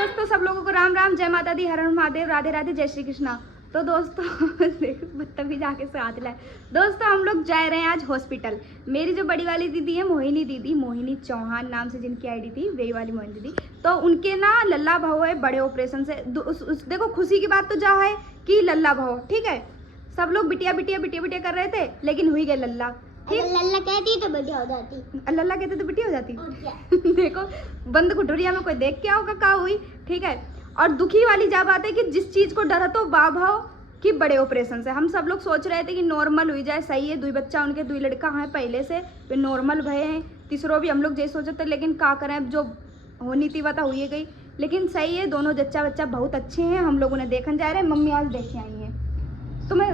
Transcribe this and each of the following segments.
दोस्तों सब लोगों को राम राम, जय माता दी, हर हर महादेव, राधे राधे, जय श्री कृष्णा। तो दोस्तों बदतमीज आके साथ लाए। दोस्तों हम लोग जा रहे हैं आज हॉस्पिटल। मेरी जो बड़ी वाली दीदी है मोहिनी दीदी, मोहिनी चौहान नाम से जिनकी आईडी थी, वही वाली मोहिनी दीदी, तो उनके ना लल्ला भाव है बड़े ऑपरेशन से। देखो खुशी की बात तो जा है कि लल्ला भाव, ठीक है, सब लोग बिटिया बिटिया बिटिया बिटिया कर रहे थे, लेकिन हुई गए लल्ला। लल्ला कहती तो बिटिया हो जाती, लल्ला कहते तो बिटिया हो जाती। देखो बंद कुटुरिया में कोई देख के आओगा का हुई, ठीक है। और दुखी वाली जा बात है कि जिस चीज को डर है तो भाव कि बड़े ऑपरेशन से। हम सब लोग सोच रहे थे कि नॉर्मल हुई जाए, सही है, 2 बच्चा उनके 2 लड़का हैं पहले से, फिर नॉर्मल भय हैं, तीसरो भी हम लोग जैसे सोचे थे, लेकिन का करें, जो होनी थी वह तो हुई गई। लेकिन सही है, दोनों जच्चा बच्चा बहुत अच्छे हैं। हम लोग उन्हें देखने जा रहे हैं, मम्मी आज देख के आई हैं। तुम्हें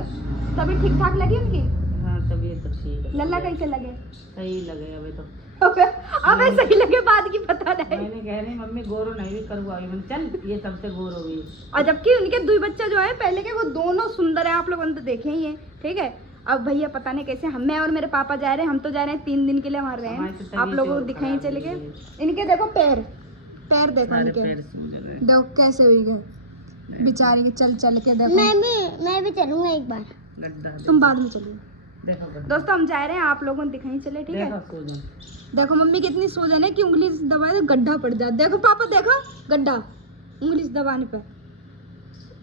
तभी ठीक ठाक लगी उनकी? हाँ तबीयत तो ठीक है। लल्ला कैसे लगे? सही लगे अभी तो। अबे सही लगे बात की पता नहीं। मैंने कह रही मम्मी गोरो नहीं भी करवाई, मैंने चल ये सबसे गोर हो गई। और जबकि उनके 2 बच्चा जो है पहले के वो दोनों सुंदर है, आप लोगों ने तो देखे ही है, ठीक है। अब भैया पता नहीं कैसे, हम मैं और मेरे पापा जा रहे हैं, हम तो जा रहे हैं 3 दिन के लिए वहाँ रहे हैं। आप लोगों को दिखाई चले गए। इनके देखो पैर देखो इनके, देखो कैसे हुई गए बेचारी के, चल चल के देखो। मैं भी चलूंगा एक बार, तुम बाद में चलिए। देखो दोस्तों हम जा रहे हैं, आप लोगों को दिखाई चले, ठीक है। देखो मम्मी कितनी सूजन है कि उंगली से दबाए तो गड्ढा पड़ जाता। देखो पापा देखो गड्ढा उंगली से दबाने पर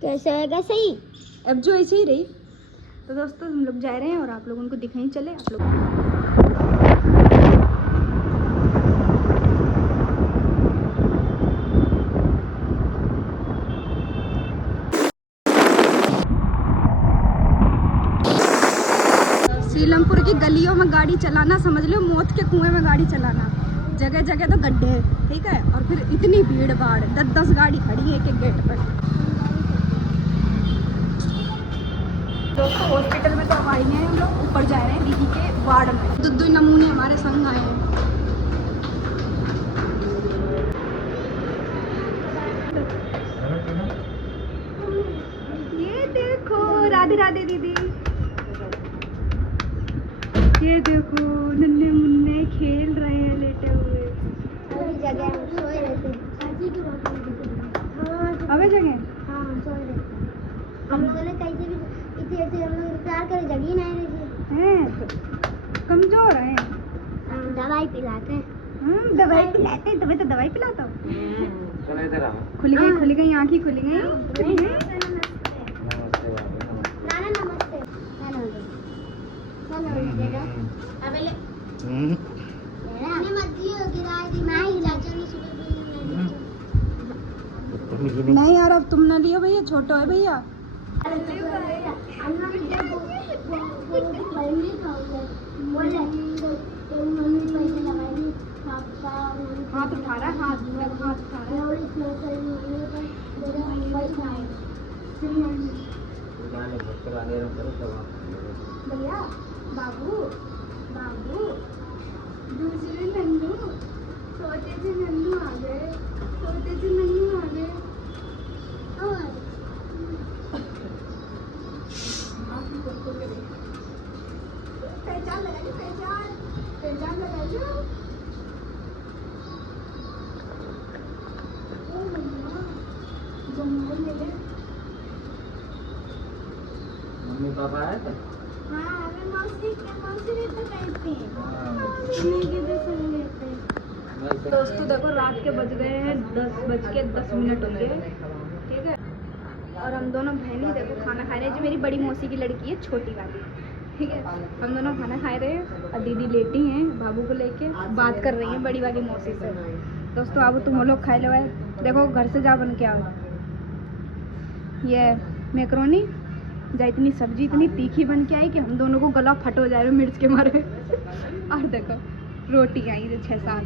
कैसे होगा सही, अब जो ऐसे ही रही। तो दोस्तों हम लोग जा रहे हैं और आप लोगों को दिखाई चले। आप लोग सीलमपुर की गलियों में गाड़ी चलाना समझ लो मौत के कुएं में गाड़ी चलाना। जगह जगह तो गड्ढे हैं, ठीक है, और फिर इतनी भीड़ भाड़, 10-10 गाड़ी खड़ी है एक गेट पर। दोस्तों हॉस्पिटल में तो अब आए हैं, हम लोग ऊपर जा रहे हैं दीदी के वार्ड में। 2 नमूने हमारे संग आए हैं। ये देखो राधे राधे दीदी, ये देखो नन्हे मुन्ने खेल रहे हैं लेटे हुए। जगह सोए रहते अबे जगह हाँ सोए रहते हम लोगों ने कहीं से भी इतनी ऐसे हम लोग इंतजार करे, जगह ही नहीं रहती हैं, कमजोर हैं। दवाई पिलाते हैं, दवाई पिलाते हैं, तुम्हें तो दवाई पिलाता हूँ। चलो इधर आओ। खुली गई आँखें खुली गई। नाना नमस्ते, नहीं यार अब तुम ना लियो भैया, छोटो है भैया। हाथ उठा रहा है, हाथ उठा रहा है भैया। बाबू बाबू दूसरे नन्नू, छोटे से नन्नू आ गए, छोटे से नन्नू आ गए। पहचान लगा लो, पहचान लगा लो। मम्मी पापा आए थे? हाँ मौसी ने तो कहते हैं। दोस्तों देखो रात के बज गए हैं 10:10 हो गए, ठीक है। और हम दोनों बहनें देखो खाना खा रहे हैं। जो मेरी बड़ी मौसी की लड़की है, छोटी वाली, ठीक है, हम दोनों खाना खा रहे हैं और दीदी लेटी हैं बाबू को लेके, बात कर रही हैं बड़ी वाली मौसी से। दोस्तों अब तुम लोग खाए लो। देखो घर से जा बन के आओ, ये मैक्रोनी जा, इतनी सब्जी इतनी तीखी बन के आई कि हम दोनों को गला फट हो जाए मिर्च के मारे। और देखो रोटी आई है 6-7।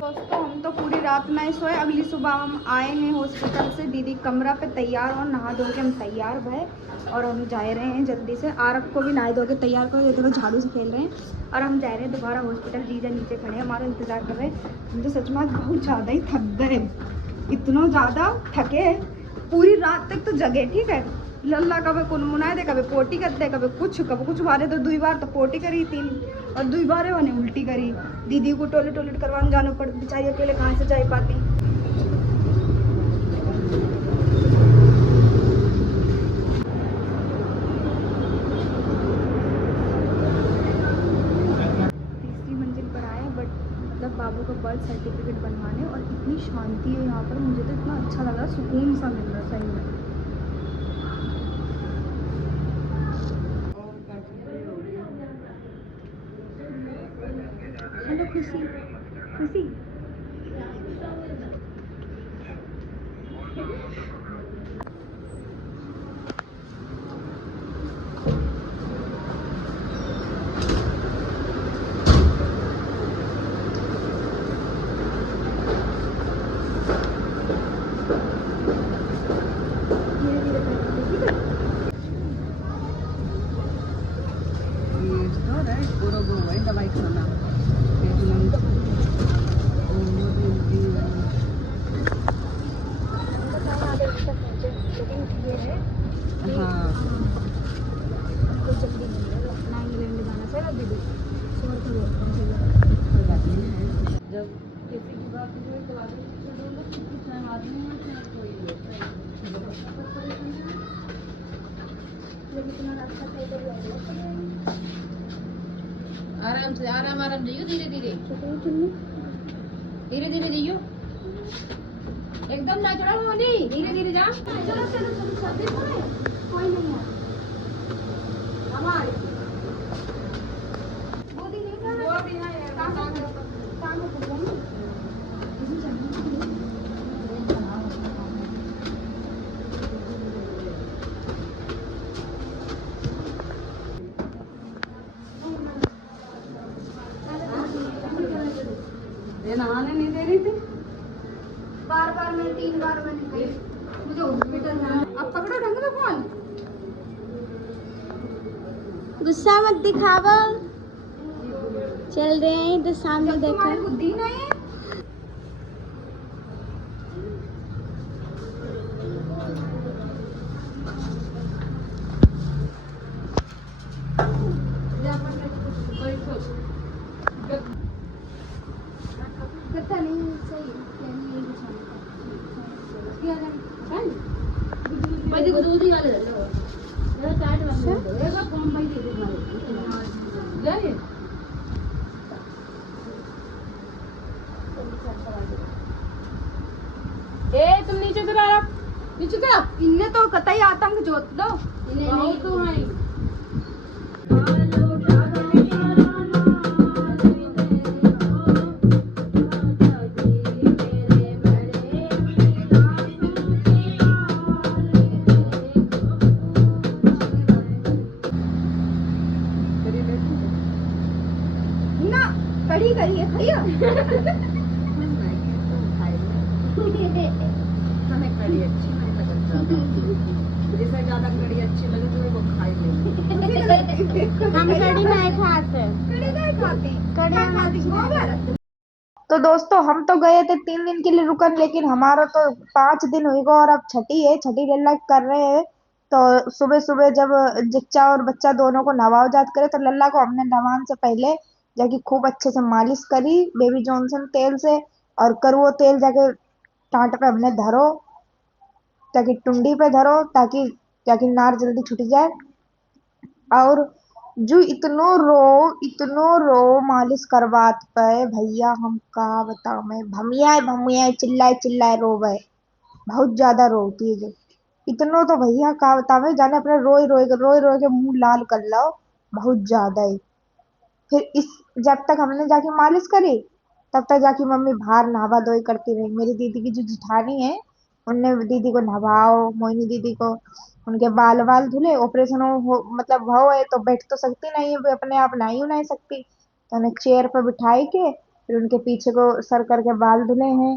दोस्तों हम तो पूरी रात नहीं सोए। अगली सुबह हम आए हैं हॉस्पिटल से, दीदी कमरा पे तैयार और नहा धो के हम तैयार भए और हम जा रहे हैं जल्दी से। आरब को भी नहा धो के तैयार करो, देखो झाड़ू से खेल रहे हैं। और हम जा रहे हैं दोबारा हॉस्पिटल। जीजा नीचे खड़े हैं, हमारा इंतजार कर रहे हैं। हम तो सच में बहुत ज़्यादा ही थक गए, इतना ज़्यादा थके, पूरी रात तक तो जगे, ठीक है। लल्ला कभी कुनमुनाए दे, कभी पोटी कर दे, कभी कुछ बारे तो 2 बार तो पोटी करी 3 और 2 बार मैंने उल्टी करी। दीदी को टॉयलेट करवाने जाना पड़, बेचारी अकेले कहाँ से जा पाती। रहती है यहाँ पर, मुझे तो इतना अच्छा लग रहा है, सुकून सा मिल रहा है सही में। हेलो खुशी, खुशी दवाई खाना हाँ जब किसी की बात हुई तो आदमी पीछे बोलो, चाहे आदमी हो चाहे कोई हो। आराम से आराम आराम जाइयो, धीरे धीरे धीरे धीरे जाइयो, एकदम ना चढ़ा मोदी, धीरे धीरे जा। चलो चलो चलो सभी कोई नहीं है हमारे गोदी नहीं कर वो भी है काम ये नहाने नहीं दे रही थी। बार बार मैं 3 बार मैंने कही मुझे हॉस्पिटल जाना। अब पकड़ो ढंग से फोन, गुस्सा मत दिखावा, चल रहे हैं तो सामने जब देखो। तुम्हारी बुद्धि नहीं है। गद्दा नहीं सही नहीं भाई देखो दूध ही वाले ले लो, मेरा चाट वाला दो, एक बार कौन भाई दे दे मारे जाए। ए तुम नीचे उतर आ, नीचे उतर। इनने तो कतई आतंक जोत दो। बहुत तो है। ना कड़ी करी है खड़िया हमें कड़ी अच्छी नहीं लगती, जैसे ज्यादा कड़ी अच्छी लगे तो वो खाई ले। हम कड़ी नहीं खाते, कड़ी नहीं खाते, कड़ी क्या हम खाती हो भारत। तो दोस्तों हम तो गए थे 3 दिन के लिए रुकन, लेकिन हमारा तो 5 दिन हुई गो और अब छठी है, छठी लल्ला कर रहे हैं। तो सुबह सुबह जब जिच्चा और बच्चा दोनों को नवाओ जात करे तो लल्ला को हमने नवान से पहले जाके खूब अच्छे से मालिश करी बेबी जॉनसन तेल से, और करुओ तेल जाके टाट पे हमने धरो, ताकि टुंडी पे धरो, ताकि ताकि नार जल्दी छुट जाए। और जो इतनो रो मालिश करवात पे भैया, हम का बताओ, मैं भमिया चिल्लाए चिल्लाए रोवे, बहुत ज्यादा रोती है जो। इतनो तो भैया का बतावे, जाने अपने रोई रोई के मुंह लाल कर लो, बहुत ज्यादा ही। फिर इस जब तक हमने जाके मालिश करी तब तक जाके मम्मी बाहर नहावा धोई करती रही। मेरी दीदी की जो जिठानी है उनने दीदी को नहवाओ, मोहिनी दीदी को उनके बाल वाल धुले, ऑपरेशन हो मतलब हो है तो बैठ तो सकती नहीं है, वो अपने आप नहीं नहीं सकती, तो उन्हें चेयर पर बिठाई के फिर उनके पीछे को सर करके बाल धुले हैं,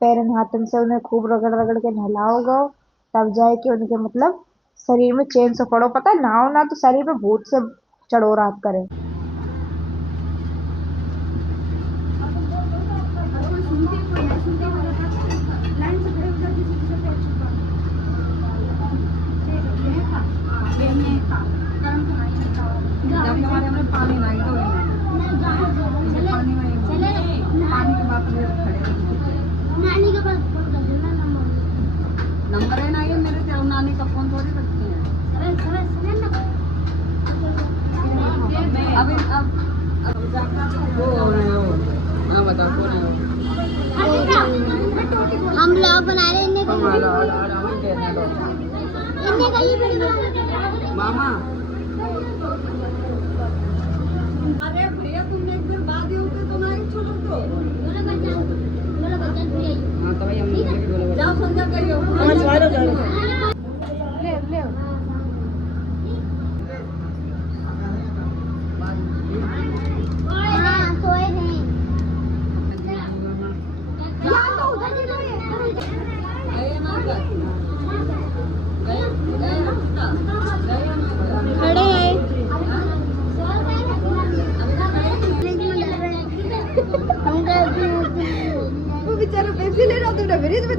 पैरन हाथन से उन्हें खूब रगड़ रगड़ के नहलाओ गो, तब जाए कि उनके मतलब शरीर में चैन से पड़ो। पता है नाव ना तो शरीर पे भूत से चढ़ो रात करे। कोई सुनती कोई नहीं सुनती, लाइन से खड़े हो जाती किसी से पूछ चुका कर्म तो नहीं था। जब हमारे हमने पानी नहीं दो पानी के बाद खड़े नानी के पास फोन कर देना, नंबर है ना, ये मेरे तेरे नानी का फोन थोड़ी रखती है। अभी अब वो हाँ बता कौन है वो? अपन आ रहे इन्हें का ये वीडियो मामा अरे भैया तुमने एक दिन बाद ही होते तो ना एक छोड़ दो बोलो बच्चा फ्री आई हां तो भाई हम लोग भी बोलो जाओ संध्या करियो ले ले हां सोए थे यहाँ तो उधर ही रहे। खड़े हैं वो बेचारा पेप्सी ले रहा था ना फ्रिज में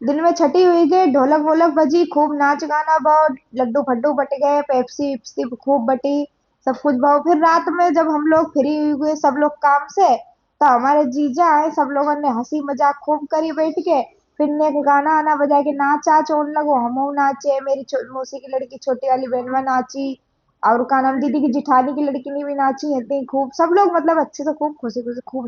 दिन में छठी हुई गई, ढोलक वोलक बजी, खूब नाच गाना भाव, लड्डू फड्डू बट गए, पेप्सी वेप्सी खूब बटी, सब कुछ भाव। फिर रात में जब हम लोग फ्री हुए सब लोग काम से, तो हमारे जीजा आए, सब लोगों ने हंसी मजाक खूब करी बैठ के। फिर ने गाना आना बजा के नाच आच होने लगो, हम नाचे, मेरी मौसी की लड़की छोटी वाली बहन में नाची, और का नाम दीदी की जिठानी की लड़की ने भी नाची, इतनी खूब सब लोग मतलब अच्छे से खूब खुशी खुशी खूब